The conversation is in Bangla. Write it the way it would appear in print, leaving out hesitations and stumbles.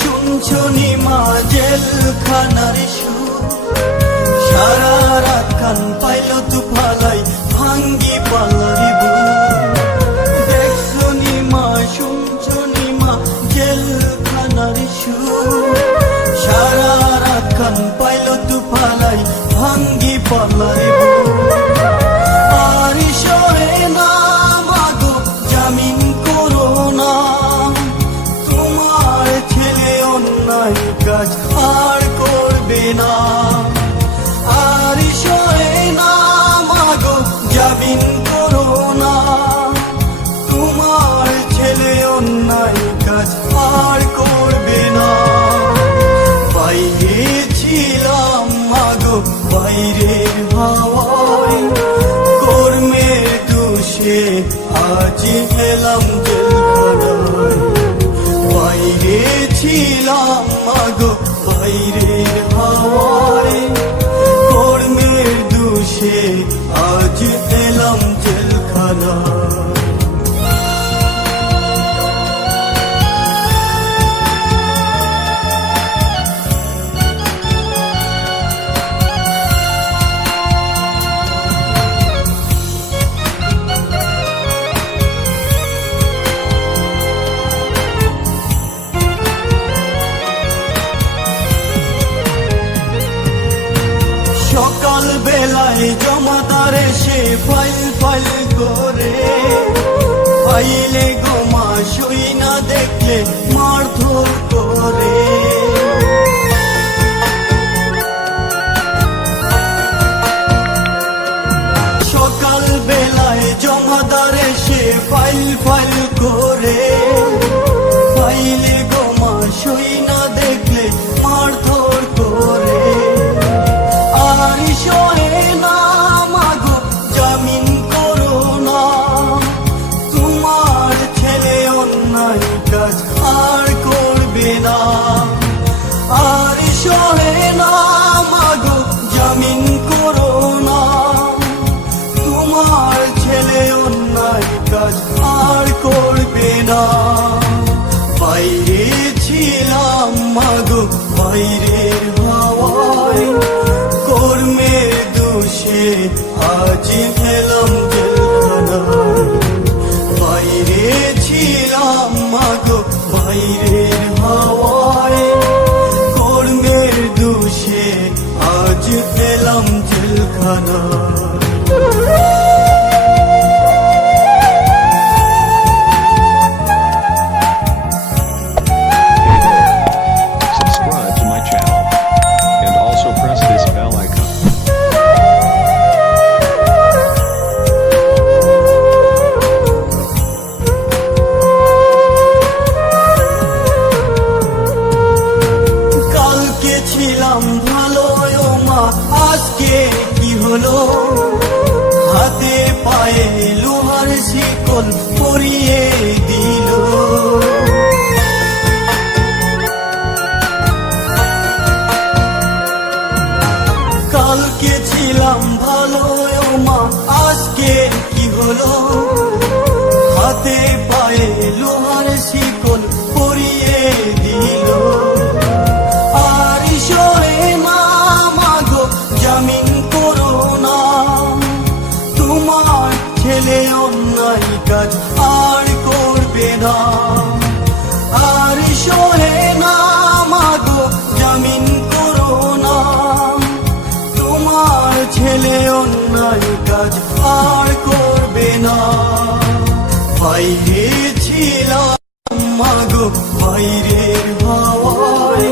শুনছো নিমা জেলখানার সুর, সারা রাত কান পাইল তু ফালাই ভাঙ্গি পাল্লারি বুক। দেখছো নিমা শুনছো নিমা জেলখানার সুর, সারা রাত কান পাইল তু ফালাই ভাঙ্গি পাল্লারি বুক। আর সরে না মাগো জামিন করো না, তোমার ছেলে অন্যায় কাজ আর করবে না। আর সরে না মাগো জামিন করো না, তোমার ছেলে অন্যায় কাজ আর করবে না। বাইরে ছিলাম মাগো বাইরের হাওয়ায়, কর্মের দোষে আজ এলাম জেলখানায়। বাইরে ছিলাম মাগো বাইরের হাওয়ায়, কর্মের দোষে আজ এলাম জেলখানায়। সকাল বেলায় জমাদার এসে ফাইল ফাইল করে, ফাইলে গোমা সই না দেখলে মারধর করে। সকাল বেলায় জমাদার এসে ফাইল ফাইল করে, ফাইলে গোমা সই না দেখলে মারধর করে। আর সরে না মাগো জামিন করো না, তোমার ছেলে অন্যায় কাজ আর করবে না। আর সরে না মাগো জামিন করো না, তোমার ছেলে অন্যায় কাজ আর করবে না। বাইরে ছিলাম মাগো বাইরের হাওয়ায়, কর্মের দোষে আজ এলাম জেলখানায়। বাইরে ছিলাম মাগো বাইরের হাওয়ায়, কর্মের দোষে আজ এলাম জেলখানায়। Subscribe to my channel and also press this bell icon. কালকে ছিলাম ভালো ও মা, আজকে কি হলো? হাতে পায়ে লোহার শিকল পরিয়ে দিল। কালকে ছিলাম ভালো ও মা, আজকে কি হলো? হাতে পায়ে লোহার শিকল পরিয়ে দিল। আর সরে না মাগো জামিন করো না, তোমার ছেলে অন্যায় কাজ আর করবে না। আর সরে না মাগো জামিন করো না, তোমার ছেলে অন্যায় কাজ আর করবে না। বাইরে ছিলাম মাগো বাইরের হাওয়ায়,